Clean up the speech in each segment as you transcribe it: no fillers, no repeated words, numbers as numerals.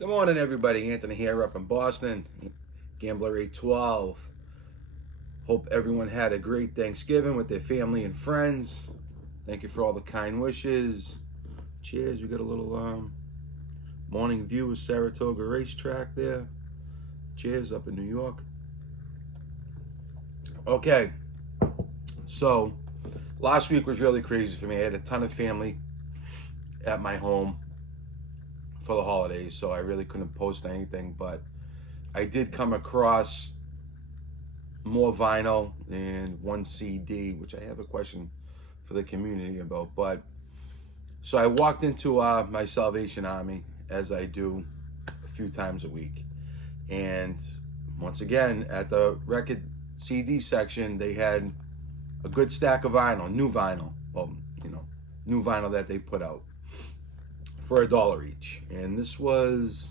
Good morning, everybody. Anthony here up in Boston, Gambler 812. Hope everyone had a great Thanksgiving with their family and friends. Thank you for all the kind wishes. Cheers. We got a little morning view of Saratoga Racetrack there. Cheers up in New York. Okay, so last week was really crazy for me. I had a ton of family at my home for the holidays, so I really couldn't post anything, but I did come across more vinyl and one CD, which I have a question for the community about. But so I walked into my Salvation Army, as I do a few times a week, and once again at the record CD section they had a good stack of vinyl, new vinyl, well, new vinyl that they put out for $1 each. And this was,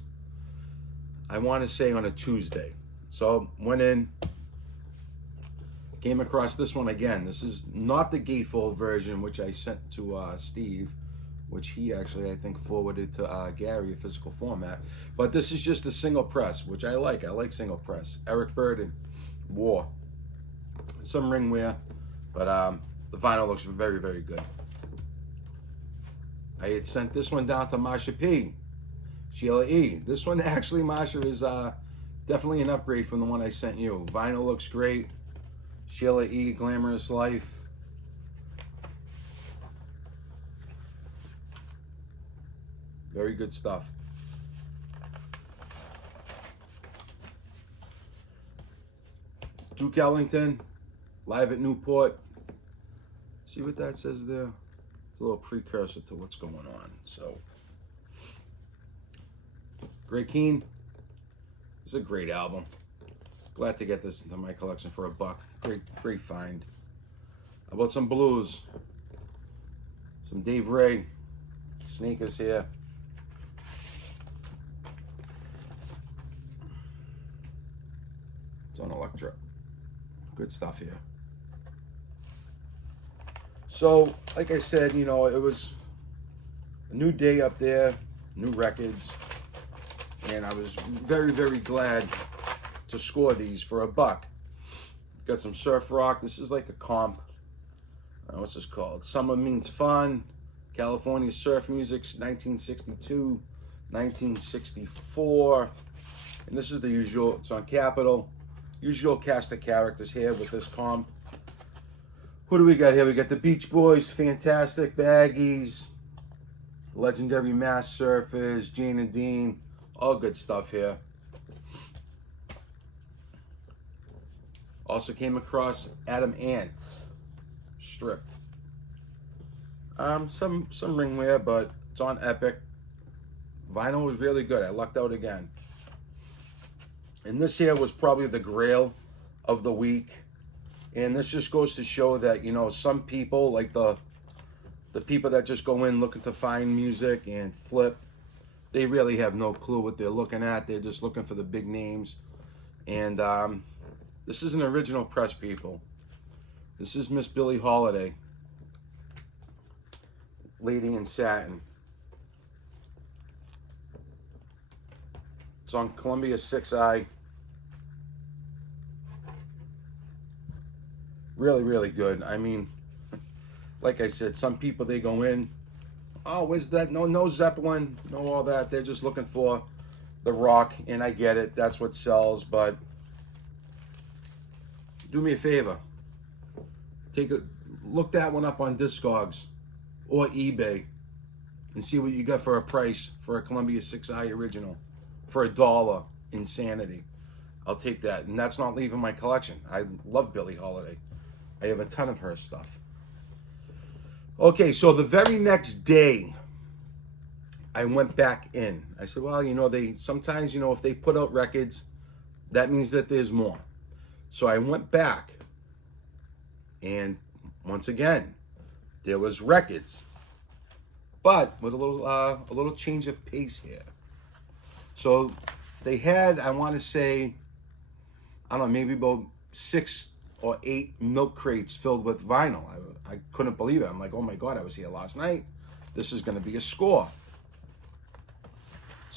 I want to say, on a Tuesday. So went in, came across this one again. This is not the gatefold version, which I sent to Steve, which he actually, I think, forwarded to Gary, a physical format. But this is just a single press, which I like. I like single press. Eric Burdon, War. Some ring wear, but the vinyl looks very, very good. I had sent this one down to Marsha P, Sheila E. This one actually, Marsha, is definitely an upgrade from the one I sent you. Vinyl looks great. Sheila E, Glamorous Life. Very good stuff. Duke Ellington, Live at Newport. See what that says there? It's a little precursor to what's going on. So, Greg Keen. It's a great album. Glad to get this into my collection for $1. Great find. How about some blues? Some Dave Ray. Sneakers here. It's on Electra. Good stuff here. So, like I said, it was a new day up there, new records, and I was very, very glad to score these for $1. Got some surf rock. This is like a comp. What's this called? Summer Means Fun. California Surf Music's 1962, 1964. And this is the usual. It's on Capitol. Usual cast of characters here with this comp. Who do we got here? We got the Beach Boys, Fantastic, Baggies, Legendary Mass Surfers, Jane and Dean. All good stuff here. Also came across Adam Ant strip. Some ringwear, but it's on Epic. Vinyl was really good. I lucked out again. And this here was probably the grail of the week. And this just goes to show that, some people, like the people that just go in looking to find music and flip, they really have no clue what they're looking at. They're just looking for the big names. And this is an original press, people. This is Miss Billie Holiday, Lady in Satin. It's on Columbia 6i. Really, really good. I mean, like I said, some people, they go in, oh, where's that? No Zeppelin, no all that. They're just looking for the rock, and I get it. That's what sells, but do me a favor. Look that one up on Discogs or eBay and see what you got for a price for a Columbia 6i original for $1. Insanity. I'll take that. And that's not leaving my collection. I love Billie Holiday. I have a ton of her stuff. Okay, so the very next day, I went back in. I said, well, they sometimes, if they put out records, that means that there's more. So I went back, and once again, there was records, but with a little change of pace here. So they had, I want to say, I don't know, maybe about 6 or 8 milk crates filled with vinyl. I couldn't believe it. I'm like, oh my God, I was here last night. This is going to be a score.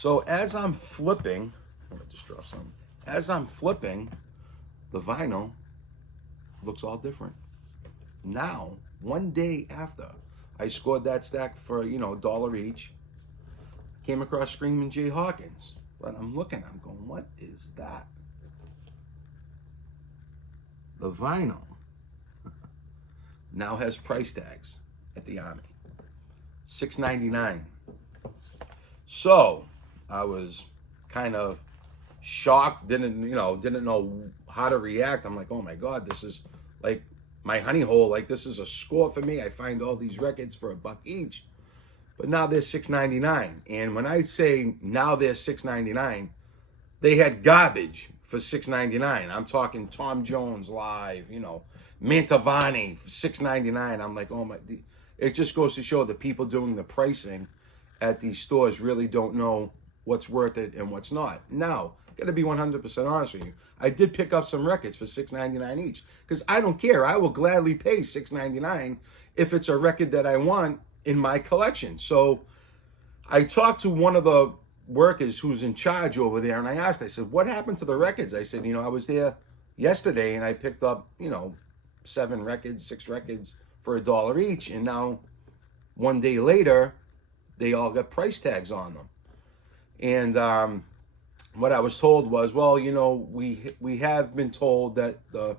So as I'm flipping, I'm gonna just draw some. As I'm flipping, the vinyl looks all different. Now, one day after I scored that stack for, you know, $1 each, came across Screaming Jay Hawkins. But I'm looking, I'm going, what is that? The vinyl now has price tags at the Army. $6.99. So I was kind of shocked, didn't know how to react. I'm like, oh my God, this is like my honey hole. Like, this is a score for me. I find all these records for $1 each. But now they're $6.99. And when I say now they're $6.99, they had garbage for $6.99. I'm talking Tom Jones live, you know, Mantovani for $6.99. I'm like, oh my, it just goes to show the people doing the pricing at these stores really don't know what's worth it and what's not. Now, gotta be 100% honest with you. I did pick up some records for $6.99 each because I don't care. I will gladly pay $6.99 if it's a record that I want in my collection. So I talked to one of the workers who's in charge over there, and I asked, I said, what happened to the records? I said, you know, I was there yesterday and I picked up, you know, 7 records, 6 records for $1 each, and now one day later they all got price tags on them. And what I was told was, well, you know, we have been told that the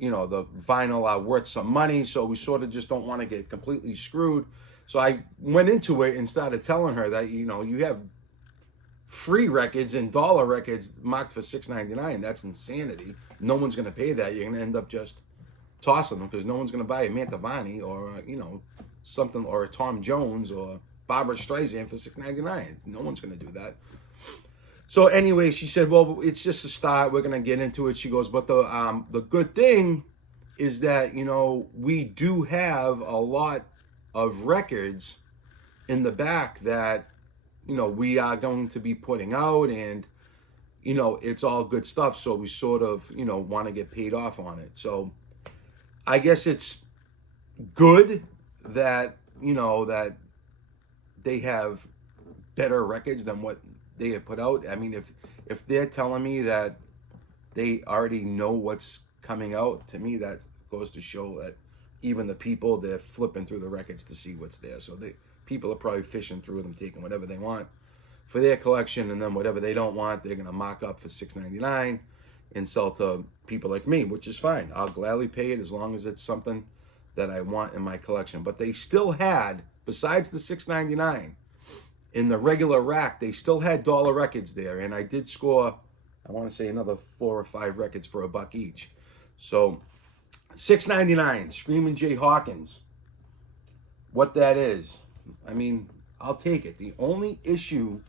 vinyl are worth some money, so we sort of just don't want to get completely screwed. So I went into it and started telling her that, you know, you have free records and $1 records marked for $6.99. That's insanity. No one's going to pay that. You're going to end up just tossing them because no one's going to buy a Mantovani or, you know, something, or a Tom Jones or Barbara Streisand for $6.99. No one's going to do that. So anyway, she said, well, it's just a start. We're going to get into it. She goes, but the good thing is that, you know, we do have a lot of records in the back that, you know, we are going to be putting out, and, you know, it's all good stuff. So we sort of, you know, want to get paid off on it. So I guess it's good that, you know, that they have better records than what they have put out. I mean, if they're telling me that they already know what's coming out, to me that goes to show that even the people, they're flipping through the records to see what's there. So people are probably fishing through them, taking whatever they want for their collection, and then whatever they don't want, they're gonna mock up for $6.99 and sell to people like me, which is fine. I'll gladly pay it as long as it's something that I want in my collection. But they still had, besides the $6.99, in the regular rack, they still had $1 records there, and I did score, I want to say, another 4 or 5 records for $1 each. So $6.99, Screaming Jay Hawkins. What that is, I mean, I'll take it. The only issue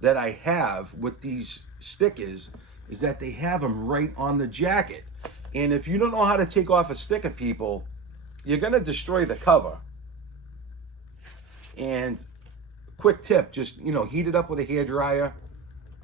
that I have with these stickers is that they have them right on the jacket. And if you don't know how to take off a sticker, people, you're going to destroy the cover. And quick tip, just, you know, heat it up with a hairdryer,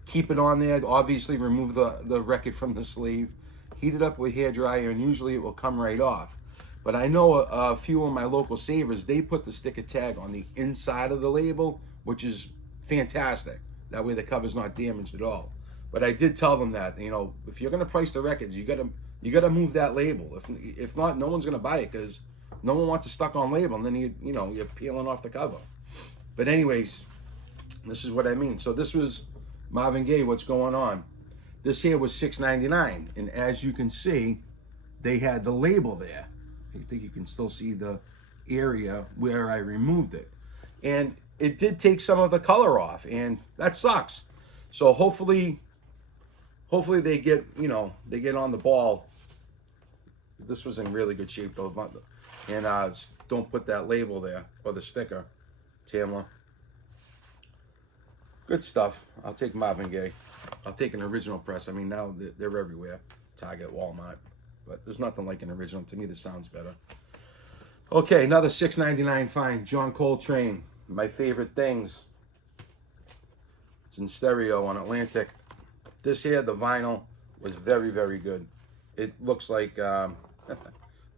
keep it on there, obviously remove the record from the sleeve, heat it up with a hairdryer, and usually it will come right off. But I know a few of my local savers, they put the sticker tag on the inside of the label, which is fantastic. That way the cover's not damaged at all. But I did tell them that, you know, if you're gonna price the records, you gotta move that label. If not, no one's gonna buy it because no one wants a stuck-on label, and then you're peeling off the cover. But anyways, this is what I mean. So this was Marvin Gaye, What's Going On. This here was $6.99, and as you can see, they had the label there. I think you can still see the area where I removed it. And it did take some of the color off, and that sucks. So hopefully they get, you know, they get on the ball. This was in really good shape though. And don't put that label there, or the sticker, Tamla. Good stuff. I'll take Marvin Gaye. I'll take an original press. I mean, now they're everywhere. Target, Walmart. But there's nothing like an original. To me, this sounds better. Okay, another $6.99 find. John Coltrane. My favorite things. It's in stereo on Atlantic. This here, the vinyl, was very, very good. It looks like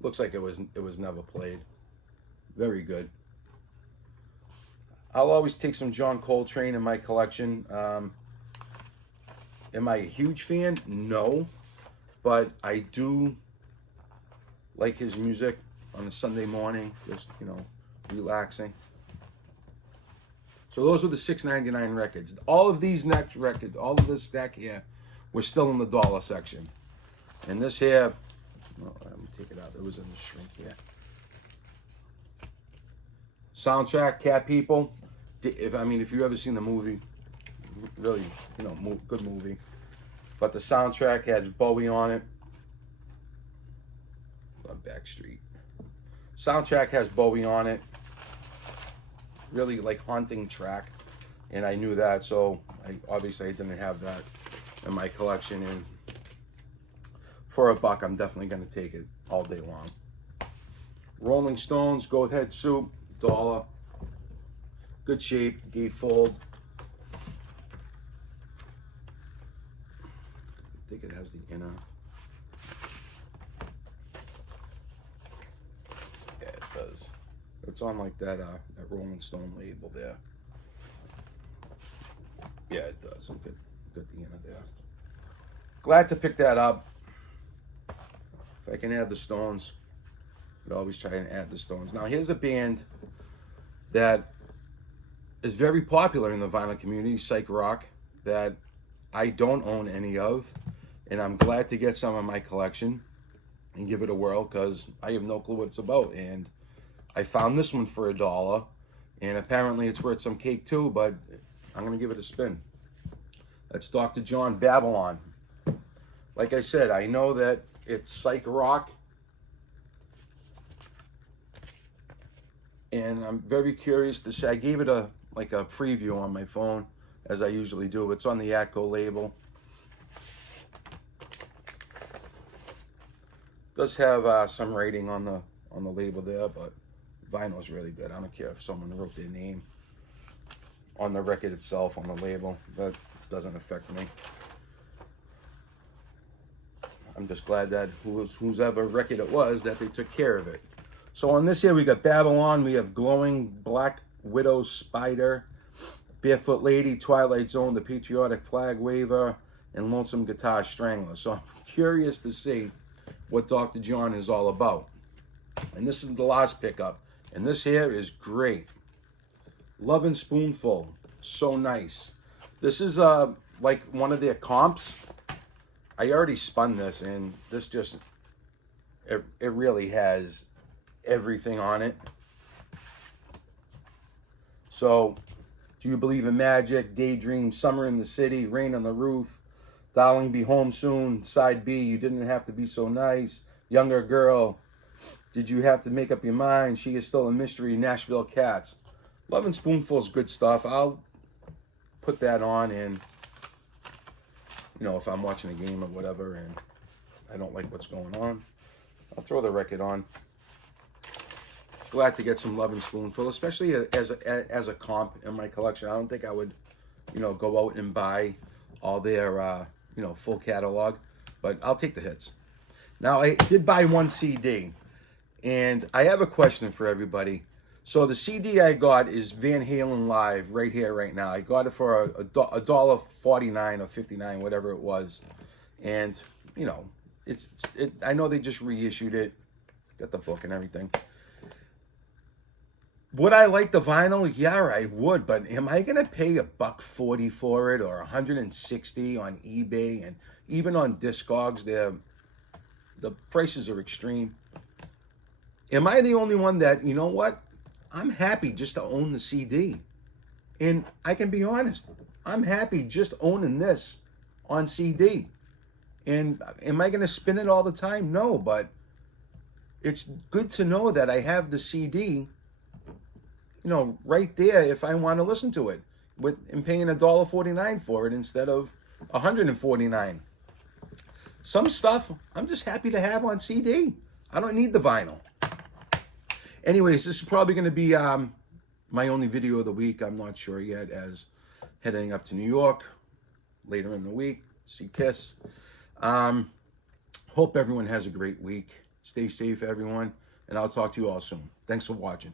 looks like it was never played. Very good. I'll always take some John Coltrane in my collection. Am I a huge fan? No, but I do like his music on a Sunday morning, just, you know, relaxing. So those were the $6.99 records. All of these next records, all of this stack here, we're still in the dollar section. And this here, well, let me take it out. It was in the shrink here. Soundtrack, Cat People. If you've ever seen the movie, really, you know, good movie. But the soundtrack has Bowie on it. On Backstreet. Soundtrack has Bowie on it. Really like haunting track, and I knew that, so obviously I didn't have that in my collection. And for $1, I'm definitely gonna take it all day long. Rolling Stones, Goat Head Soup, $1. Good shape, gatefold. I think it has the inner. Yeah, it does. It's on like that Rolling Stone label there. Yeah, it does. Good the inner there. Glad to pick that up. If I can add the Stones, I'd always try and add the Stones. Now here's a band that is very popular in the vinyl community, psych rock, that I don't own any of, and I'm glad to get some in my collection and give it a whirl, because I have no clue what it's about. And I found this one for $1, and apparently it's worth some cake too, but I'm gonna give it a spin. That's Dr. John, Babylon. Like I said, I know that it's psych rock, and I'm very curious to see. I gave it a preview on my phone, as I usually do. It's on the Atco label. Does have some rating on the label there, but vinyl is really good. I don't care if someone wrote their name on the record itself, on the label. That doesn't affect me. I'm just glad that whoever record it was, that they took care of it. So on this here, we got Babylon. We have Glowing Black Widow Spider, Barefoot Lady, Twilight Zone, The Patriotic Flag Waver, and Lonesome Guitar Strangler. So I'm curious to see what Dr. John is all about. And this is the last pickup. And this here is great. Lovin' Spoonful. So nice. This is like one of their comps. I already spun this, and this just, it really has everything on it. So, Do You Believe in Magic, Daydream, Summer in the City, Rain on the Roof, Darling Be Home Soon, Side B, You Didn't Have to Be So Nice, Younger Girl, Did You Have to Make Up Your Mind, She Is Still a Mystery, Nashville Cats. Lovin' Spoonful is good stuff. I'll put that on, and you know, if I'm watching a game or whatever and I don't like what's going on, I'll throw the record on. Glad to get some Lovin' Spoonful, especially as a comp in my collection. I don't think I would, you know, go out and buy all their, you know, full catalog, but I'll take the hits. Now, I did buy one CD, and I have a question for everybody. So the CD I got is Van Halen Live right here, right now. I got it for $1.49 or 59, whatever it was. And, you know, I know they just reissued it. Got the book and everything. Would I like the vinyl? Yeah, I would. But am I going to pay $1.40 for it, or $160 on eBay? And even on Discogs, the prices are extreme. Am I the only one that, you know what? I'm happy just to own the CD. And I can be honest, I'm happy just owning this on CD. And am I going to spin it all the time? No, but it's good to know that I have the CD, you know, right there if I want to listen to it, and paying $1.49 for it instead of $149. Some stuff I'm just happy to have on CD. I don't need the vinyl. Anyways, this is probably going to be my only video of the week. I'm not sure yet, as heading up to New York later in the week, see Kiss. Hope everyone has a great week. Stay safe, everyone, and I'll talk to you all soon. Thanks for watching.